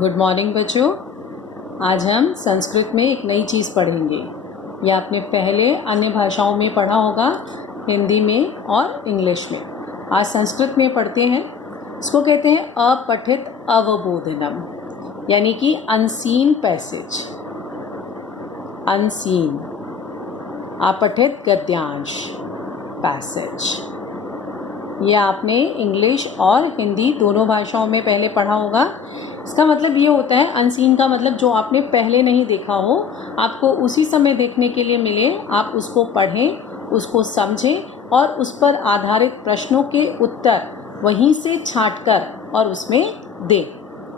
Good morning बच्चों। आज हम संस्कृत में एक नई चीज़ पढ़ेंगे। यह आपने पहले अन्य भाषाओं में पढ़ा होगा, हिंदी में और इंग्लिश में। आज संस्कृत में पढ़ते हैं। इसको कहते हैं अपठित अवबोधनम, यानी कि अनसीन पैसेज। अनसीन अपठित गद्यांश पैसेज। ये आपने इंग्लिश और हिंदी दोनों भाषाओं में पहले पढ़ा होगा। इसका मतलब ये होता है, अनसीन का मतलब जो आपने पहले नहीं देखा हो, आपको उसी समय देखने के लिए मिले, आप उसको पढ़ें, उसको समझें और उस पर आधारित प्रश्नों के उत्तर वहीं से छांटकर और उसमें दें।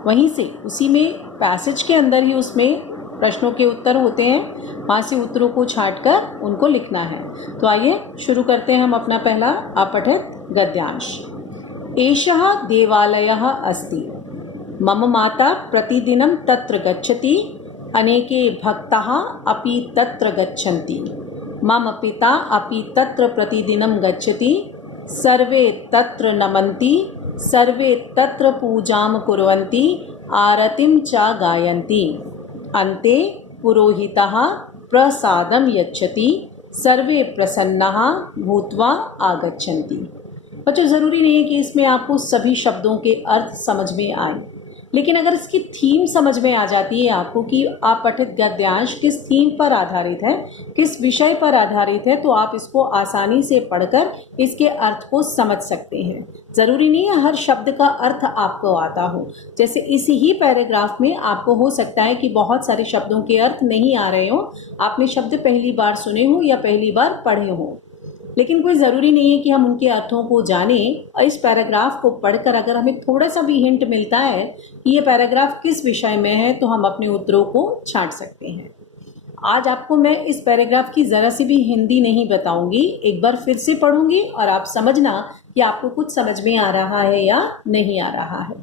वहीं से उसी में पैसेज के अंदर ही उसमें प्रश्नों के उत्तर होते हैं, वहाँ से उत्तरों को छांटकर उनको लिखना है। तो आइए शुरू करते हैं हम अपना पहला अपठित गद्यांश। एषः देवालयः अस्ति, मम माता प्रतिदिनं तत्र गच्छति, अनेके भक्ताः अपि तत्र गच्छन्ति, मम पिता अपि तत्र प्रतिदिनं गच्छति, सर्वे तत्र नमन्ति, सर्वे तत्र पूजां कुर्वन्ति, आरतिं च गायन्ति, अन्ते पुरोहितः प्रसादं यच्छति, सर्वे प्रसन्नाः भूत्वा आगच्छन्ति। बच्चों, ज़रूरी नहीं है कि इसमें आपको सभी शब्दों के अर्थ समझ में आए, लेकिन अगर इसकी थीम समझ में आ जाती है आपको कि अपठित गद्यांश किस थीम पर आधारित है, किस विषय पर आधारित है, तो आप इसको आसानी से पढ़कर इसके अर्थ को समझ सकते हैं। ज़रूरी नहीं है हर शब्द का अर्थ आपको आता हो। जैसे इसी ही पैराग्राफ में आपको हो सकता है कि बहुत सारे शब्दों के अर्थ नहीं आ रहे हो, आपने शब्द पहली बार सुने हो या पहली बार पढ़े हो, लेकिन कोई ज़रूरी नहीं है कि हम उनके अर्थों को जानें। इस पैराग्राफ को पढ़कर अगर हमें थोड़ा सा भी हिंट मिलता है कि ये पैराग्राफ किस विषय में है, तो हम अपने उत्तरों को छांट सकते हैं। आज आपको मैं इस पैराग्राफ की ज़रा सी भी हिंदी नहीं बताऊंगी, एक बार फिर से पढ़ूंगी और आप समझना कि आपको कुछ समझ में आ रहा है या नहीं आ रहा है।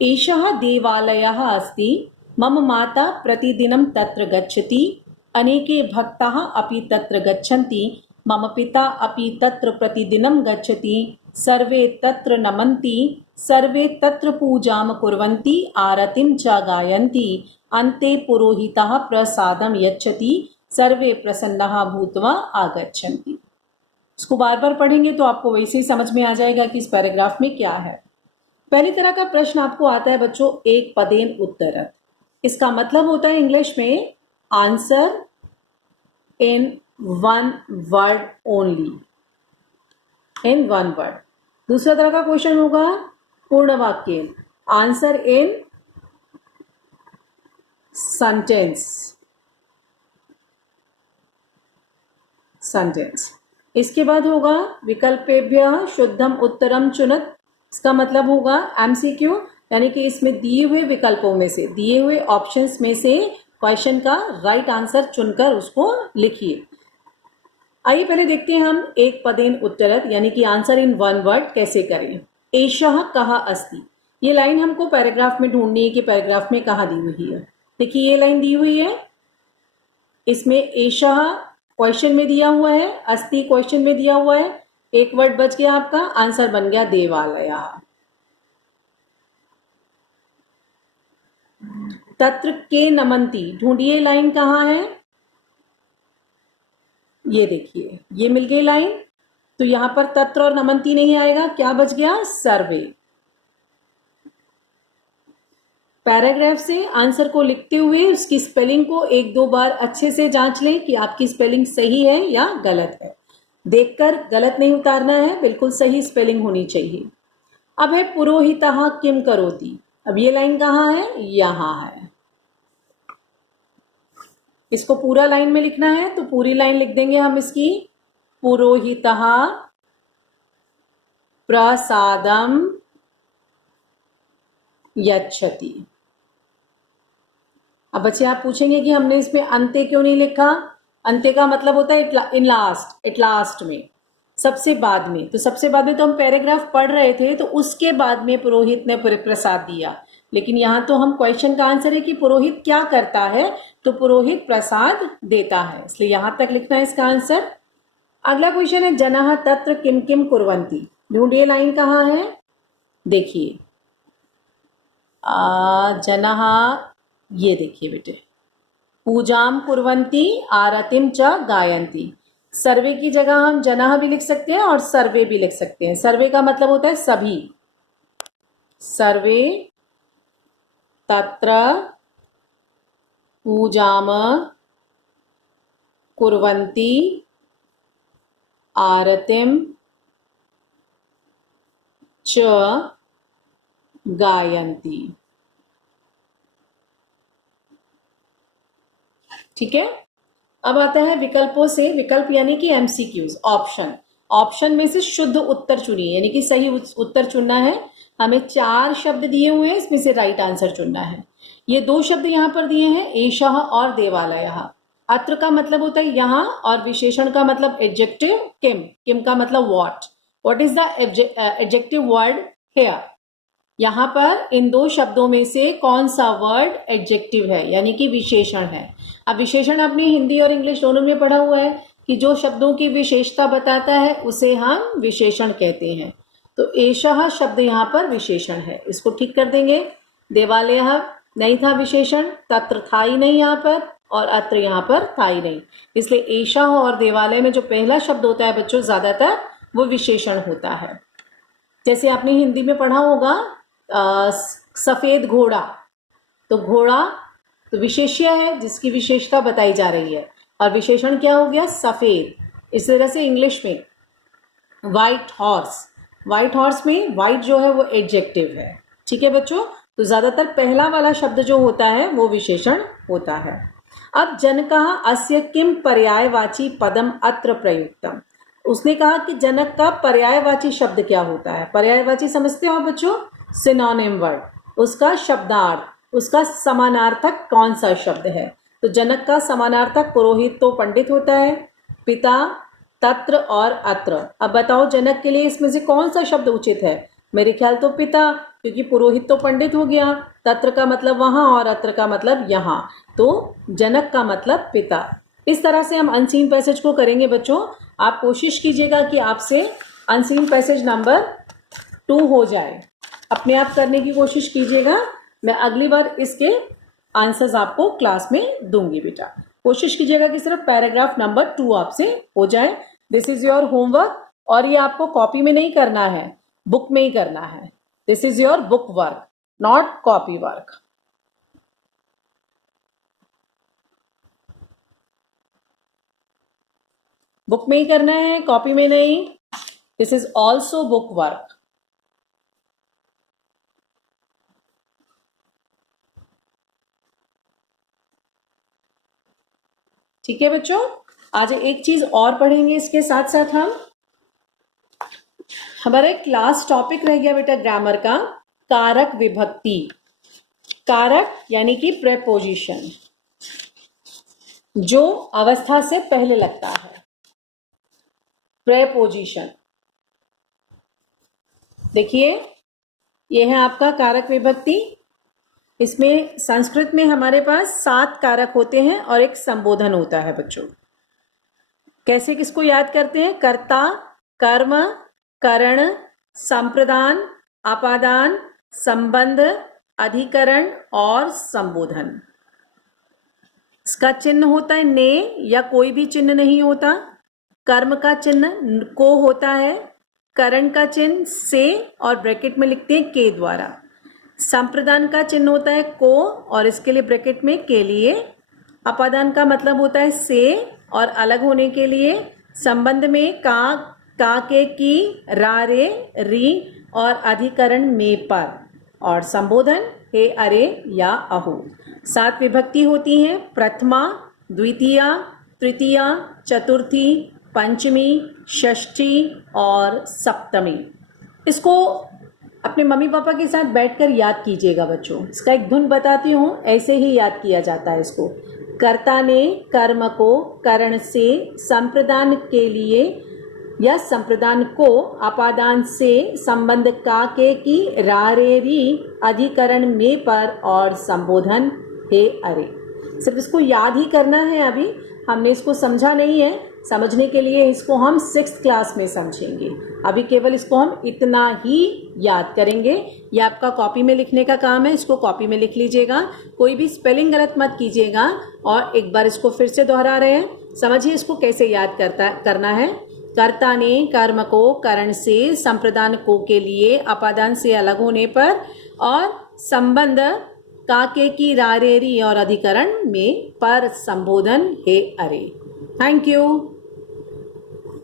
एषः देवालयः अस्ति, मम माता प्रतिदिनं तत्र गच्छति, अनेके भक्ताः अपि तत्र गच्छन्ति, मम पिता अपि तत्र प्रतिदिनं गच्छति, सर्वे तत्र नमन्ति, सर्वे तत्र पूजां कुर्वन्ति, आरतिं च गायन्ति, अन्ते पुरोहितः प्रसादं यच्छति, सर्वे प्रसन्नाः भूत्वा आगच्छन्ति। इसको बार बार पढ़ेंगे तो आपको वैसे ही समझ में आ जाएगा कि इस पैराग्राफ में क्या है। पहली तरह का प्रश्न आपको आता है बच्चों, एक पदेन उत्तरत्। इसका मतलब होता है इंग्लिश में answer in one word only, in one word. दूसरा तरह का क्वेश्चन होगा पूर्ण वाक्य, आंसर इन सेंटेंस, सेंटेंस। इसके बाद होगा विकल्पेभ्यः शुद्धम उत्तरम चुनत। इसका मतलब होगा एमसीक्यू, यानी कि इसमें दिए हुए विकल्पों में से, दिए हुए ऑप्शंस में से क्वेश्चन का राइट आंसर चुनकर उसको लिखिए। आइए पहले देखते हैं हम एक पदेन उत्तरत, यानी कि आंसर इन वन वर्ड कैसे करें। एषः कः अस्ति, ये लाइन हमको पैराग्राफ में ढूंढनी है कि पैराग्राफ में कहाँ दी हुई है। देखिए ये लाइन दी हुई है, इसमें एषः क्वेश्चन में दिया हुआ है, अस्ति क्वेश्चन में दिया हुआ है, एक वर्ड बच गया आपका, आंसर बन गया देवालयः। तत्र के नमन्ति, ढूंढिए लाइन कहाँ है। ये देखिए ये मिल गई लाइन, तो यहां पर तत्र और नमन्ति नहीं आएगा, क्या बच गया, सर्वे। पैराग्राफ से आंसर को लिखते हुए उसकी स्पेलिंग को एक दो बार अच्छे से जांच लें कि आपकी स्पेलिंग सही है या गलत है। देखकर गलत नहीं उतारना है, बिल्कुल सही स्पेलिंग होनी चाहिए। अब है पुरोहितः किम करोति, अब ये लाइन कहाँ है, यहां है। इसको पूरा लाइन में लिखना है तो पूरी लाइन लिख देंगे हम इसकी, पुरोहितः प्रसादम यच्छति। अब बच्चे आप पूछेंगे कि हमने इसमें अंत्य क्यों नहीं लिखा। अंत्य का मतलब होता है इन लास्ट, एट लास्ट में, सबसे बाद में। तो सबसे बाद में तो हम पैराग्राफ पढ़ रहे थे, तो उसके बाद में पुरोहित ने प्रसाद दिया, लेकिन यहाँ तो हम क्वेश्चन का आंसर है कि पुरोहित क्या करता है, तो पुरोहित प्रसाद देता है, इसलिए यहां तक लिखना है इसका आंसर। अगला क्वेश्चन है जनः तत्र किम किम कुर्वन्ति, ढूंढिए लाइन कहाँ है। देखिए जनः, ये देखिए बेटे, पूजाम कुर्वन्ति आरतिम च गायन्ति। सर्वे की जगह हम जनः भी लिख सकते हैं और सर्वे भी लिख सकते हैं। सर्वे का मतलब होता है सभी। सर्वे तत्र पूजाम कुर्वन्ति आरतिम च गायन्ति। ठीक है। अब आता है विकल्पों से, विकल्प यानी कि एमसीक्यूज, ऑप्शन। ऑप्शन में से शुद्ध उत्तर चुनिए, यानी कि सही उत्तर चुनना है। हमें 4 शब्द दिए हुए हैं, इसमें से राइट आंसर चुनना है। ये 2 शब्द यहाँ पर दिए हैं, एषः और देवालयः। अत्र का मतलब होता है यहाँ, और विशेषण का मतलब एडजेक्टिव किम। किम का मतलब what is the adjective word here. यहाँ पर इन 2 शब्दों में से कौन सा वर्ड एडजेक्टिव है, यानी कि विशेषण है। अब विशेषण आपने हिंदी और इंग्लिश दोनों में पढ़ा हुआ है कि जो शब्दों की विशेषता बताता है उसे हम विशेषण कहते हैं। तो एषः शब्द यहाँ पर विशेषण है, इसको ठीक कर देंगे। देवालयः नहीं था विशेषण, तत्र था ही नहीं यहाँ पर, और अत्र यहाँ पर था ही नहीं, इसलिए एषः और देवालय में जो पहला शब्द होता है बच्चों, ज्यादातर वो विशेषण होता है। जैसे आपने हिंदी में पढ़ा होगा सफेद घोड़ा, तो घोड़ा तो विशेष्य है जिसकी विशेषता बताई जा रही है, और विशेषण क्या हो गया, सफेद। इस तरह से इंग्लिश में व्हाइट हॉर्स, व्हाइट हॉर्स में व्हाइट जो है वो एडजेक्टिव है। ठीक है बच्चों, तो ज्यादातर पहला वाला शब्द जो होता है वो विशेषण होता है। अब जनकः अस्य किम पर्यायवाची पदम अत्र प्रयुक्तम। उसने कहा कि जनक का पर्यायवाची शब्द क्या होता है। पर्यायवाची समझते हो बच्चों, सिनोनिम वर्ड, उसका शब्दार्थ, उसका समानार्थक कौन सा शब्द है। तो जनक का समानार्थक पुरोहित तो पंडित होता है, पिता, तत्र और अत्र। अब बताओ जनक के लिए इसमें से कौन सा शब्द उचित है। मेरे ख्याल तो पिता, क्योंकि पुरोहित तो पंडित हो गया, तत्र का मतलब वहां और अत्र का मतलब यहाँ, तो जनक का मतलब पिता। इस तरह से हम अनसीन पैसेज को करेंगे बच्चों। आप कोशिश कीजिएगा कि आपसे अनसीन पैसेज नंबर 2 हो जाए, अपने आप करने की कोशिश कीजिएगा। मैं अगली बार इसके आंसर्स आपको क्लास में दूंगी बेटा। कोशिश कीजिएगा कि सिर्फ पैराग्राफ नंबर 2 आपसे हो जाए। दिस इज योर होमवर्क, और ये आपको कॉपी में नहीं करना है, बुक में ही करना है। This is your book work, not copy work. Book में ही करना है, कॉपी में नहीं। This is also book work. ठीक है बच्चों, आज एक चीज और पढ़ेंगे इसके साथ साथ हम। हमारा एक क्लास टॉपिक रह गया बेटा ग्रामर का, कारक विभक्ति। कारक यानी कि प्रेपोजिशन, जो अवस्था से पहले लगता है, प्रेपोजिशन। देखिए यह है आपका कारक विभक्ति। इसमें संस्कृत में हमारे पास 7 कारक होते हैं और एक संबोधन होता है बच्चों। कैसे किसको याद करते हैं, कर्ता, कर्म, करण, संप्रदान, अपादान, संबंध, अधिकरण और संबोधन। इसका चिन्ह होता है ने, या कोई भी चिन्ह नहीं होता। कर्म का चिन्ह को होता है, करण का चिन्ह से और ब्रैकेट में लिखते हैं के द्वारा। संप्रदान का चिन्ह होता है को और इसके लिए ब्रैकेट में के लिए। अपादान का मतलब होता है से और अलग होने के लिए। संबंध में का के की, रा रे री और अधिकरण में पर। और संबोधन हे अरे या अहो। 7 विभक्ति होती हैं, प्रथमा, द्वितीया, तृतीया, चतुर्थी, पंचमी, षष्ठी और सप्तमी। इसको अपने मम्मी पापा के साथ बैठकर याद कीजिएगा बच्चों। इसका एक धुन बताती हूँ, ऐसे ही याद किया जाता है इसको। कर्ता ने कर्म को करण से, संप्रदान के लिए या संप्रदान को अपादान से, संबंध का के की, रा रे री, अधिकरण में पर और संबोधन हे अरे। सिर्फ इसको याद ही करना है, अभी हमने इसको समझा नहीं है, समझने के लिए इसको हम 6th क्लास में समझेंगे। अभी केवल इसको हम इतना ही याद करेंगे। ये आपका कॉपी में लिखने का काम है, इसको कॉपी में लिख लीजिएगा, कोई भी स्पेलिंग गलत मत कीजिएगा। और एक बार इसको फिर से दोहरा रहे हैं, समझिए इसको कैसे याद करना है। कर्ता ने कर्म को करण से, संप्रदान को के लिए, अपादान से अलग होने पर, और संबंध काके की रारेरी और अधिकरण में पर संबोधन है अरे। Thank you.